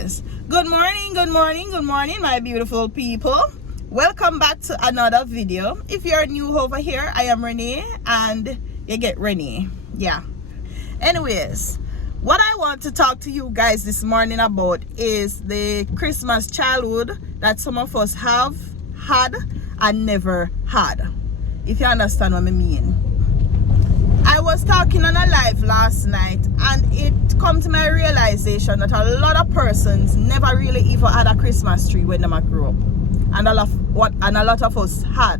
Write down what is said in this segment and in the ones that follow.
Good morning, good morning, good morning, my beautiful people. Welcome back to another video. If you're new over here, I am Renee, and you get Renee. Yeah. Anyways, what I want to talk to you guys this morning about is the Christmas childhood that some of us have had and never had. If you understand what I mean. I was talking on a live last night, and it come to my realization that a lot of persons never really even had a Christmas tree when they grew up, and a lot of us had.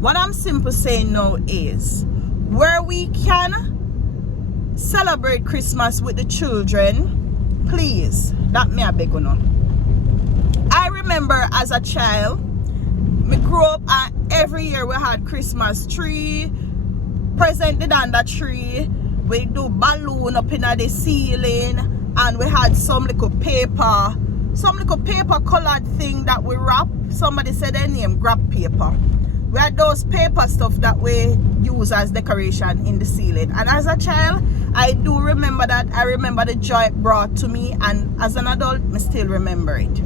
What I'm simply saying now is, where we can celebrate Christmas with the children, please, that me a beg you know. I remember as a child, we grew up and every year we had Christmas tree, presented on the tree, we do balloon up in the ceiling, and we had some little paper colored thing that we wrap. Somebody said their name, grab paper. We had those paper stuff that we use as decoration in the ceiling. And as a child, I do remember that. I remember the joy it brought to me, and as an adult, I still remember it.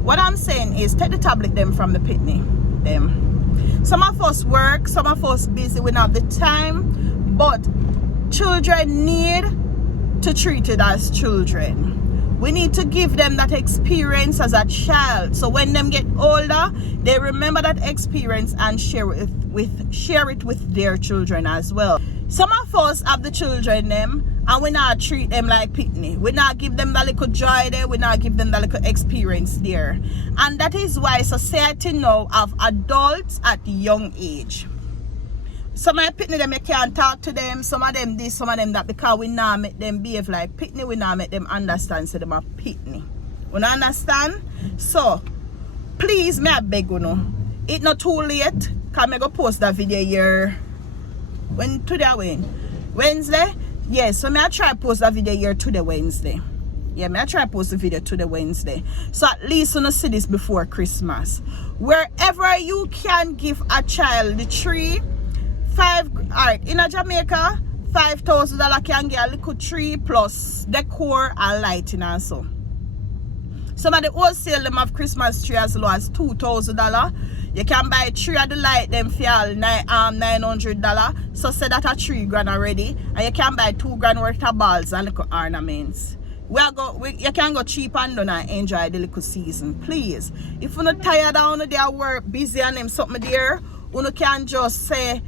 What I'm saying is, take the tablet them from the pitney. Them. Some of us work, some of us busy, we don't have the time, but children need to treat it as children. We need to give them that experience as a child, so when them get older, they remember that experience and share it with their children as well. Some of us have the children them, and we not treat them like pitney. We not give them that little joy there. We not give them that little experience there. And that is why society now have adults at young age. Some of the pitney them, you can't talk to them. Some of them this, some of them that, because we not make them behave like pitney. We not make them understand, so them are pitney. You understand? So, please, may I beg you know, it's not too late. Because I go post that video here. When today Wednesday? Yes, so I try post a video here today Wednesday. Yeah, I try post a video today Wednesday. So at least you see this before Christmas. Wherever you can give a child the tree, alright, in a Jamaica, $5,000 can get a little tree plus decor and lighting and so. Some of the wholesale them have Christmas tree as low as $2,000. You can buy 3 of the light them for $900. So say that a $3,000 already. And you can buy $2,000 worth of balls and little ornaments. You can go cheap and done and enjoy the little season. Please. If you're not tired of their work, busy and them something there, you can just say,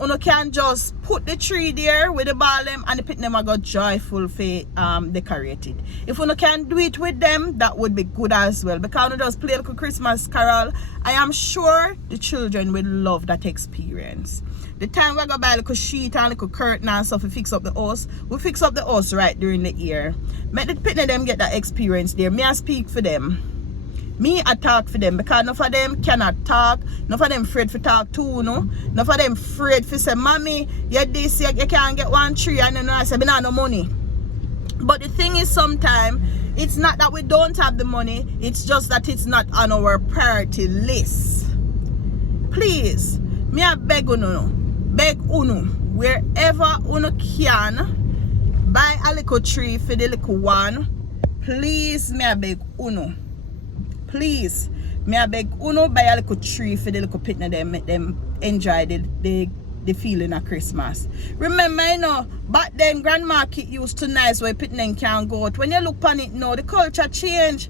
you can just put the tree there with the ball them, and the pit them go joyful for decorate it. If you can do it with them, that would be good as well. Because you just play a little Christmas carol, I am sure the children will love that experience. The time we go buy a little sheet and a little curtain and stuff, we fix up the house. We fix up the house right during the year. Make the pit them get that experience there. Me I speak for them. Me I talk for them, because none of them cannot talk. None of them afraid to talk too, no. None of them afraid to say, mommy, you this, you can't get one tree, and then I say, I don't have no money. But the thing is, sometimes it's not that we don't have the money, it's just that it's not on our priority list. Please, me I beg uno, wherever uno can, buy a little tree for the little one. Please, me I beg uno. Please, me I beg uno buy a little tree for the little pitney them, make them enjoy the feeling of Christmas. Remember, you know, back then Grand Market used to nice where pitney can go out. When you look on it now, the culture change.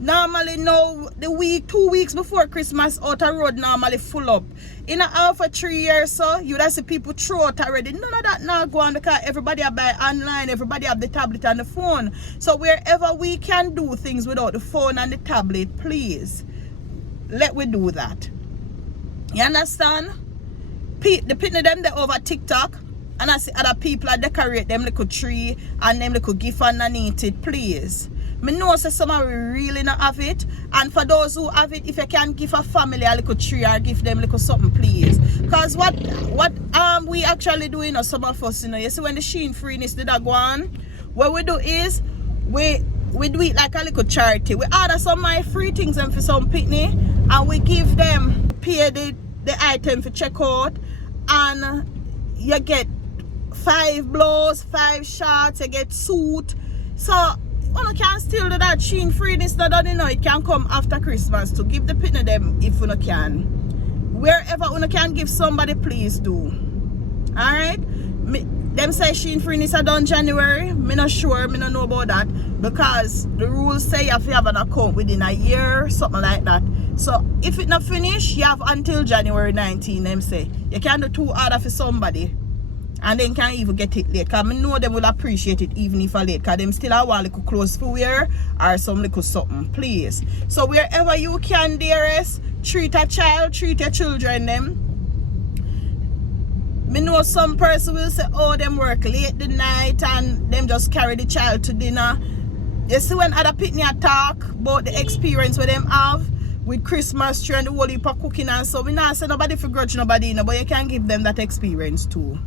Normally now, the 2 weeks before Christmas, out the road normally full up. In a half a 3 years so, you would see people throw out already. None of that now go on, because everybody buy online, everybody have the tablet and the phone. So wherever we can do things without the phone and the tablet, please, let we do that. You understand? The pitney them they over TikTok, and I see other people decorate them little tree and them little gift underneath it, please. I know say some of we really not have it, and for those who have it, if you can give a family a little tree or give them little something, please. Because what we actually do, you know, some of us, you know, you see when the Sheen freeness did that go on, what we do is we do it like a little charity. We order some of my free things and for some pitney, and we give them, pay the item for checkout, and you get 5 blows, 5 shots, you get suit. So you can still do that, Sheen free is not done, you know, it can come after Christmas to give the pin them if you can. Wherever you can give somebody, please do. Alright? Them say Sheen free is done January. Me not sure, me not know about that. Because the rules say you have to have an account within a year, something like that. So if it not finish, you have until January 19, them say. You can do 2 orders for somebody. And then can even get it late. Because I know them will appreciate it even if I late. Because them still have one little clothes for wear or some little something. Please. So wherever you can, dearest, treat a child, treat your children them. Me know some person will say, oh, them work late the night and them just carry the child to dinner. You see when other people talk about the experience where them have with Christmas tree and the whole heap of cooking and so we not say nobody for grudge nobody, but you can give them that experience too.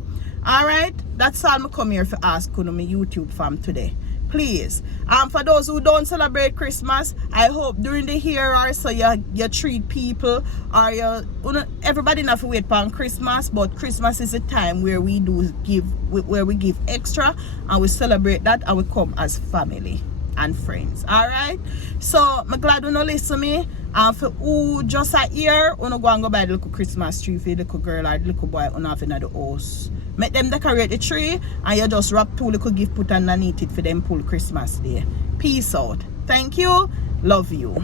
Alright, that's all I come here for ask on my YouTube fam today. Please. For those who don't celebrate Christmas, I hope during the year or so you treat people or everybody not to wait for Christmas, but Christmas is a time where we give extra and we celebrate that and we come as family and friends. Alright? So I'm glad you know listen to me. And for who just a year, you go and go buy the little Christmas tree for the little girl or the little boy on have in the house. Make them decorate the tree and you just wrap 2 little gift put underneath it for them pull Christmas Day. Peace out. Thank you. Love you.